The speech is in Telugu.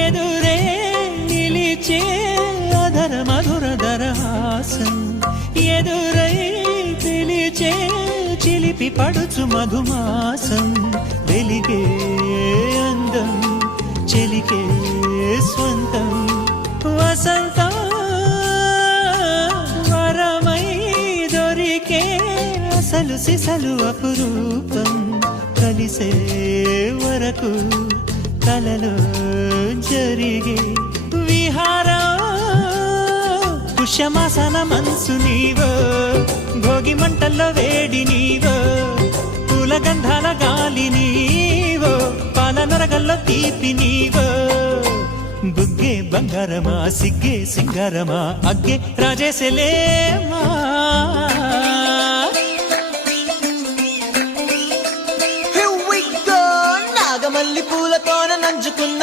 ఎదురే నిలిచే అధర మధుర దరహాసం ఎదురై పిలిచే చిలిపి పడుచు మధుమాసం వెలిగే అందం చెలికే స్వంతం వసంతం వరమై దొరికే అసలు సిసలు అపురూపం కలిసే వరకు కలలో జరిగే విహారం పుష్యమాసన మనసు నీవో భోగి మంటల్లో వేడి నీవో పూల గంధాల గాలి నీవో పాల నరగల్లో తీపి నీవో బుగ్గే బంగారమా సిగ్గే సింగారమా అగ్గే రాజేసలేమా నాగమల్లి పూలతోన నంచుకున్న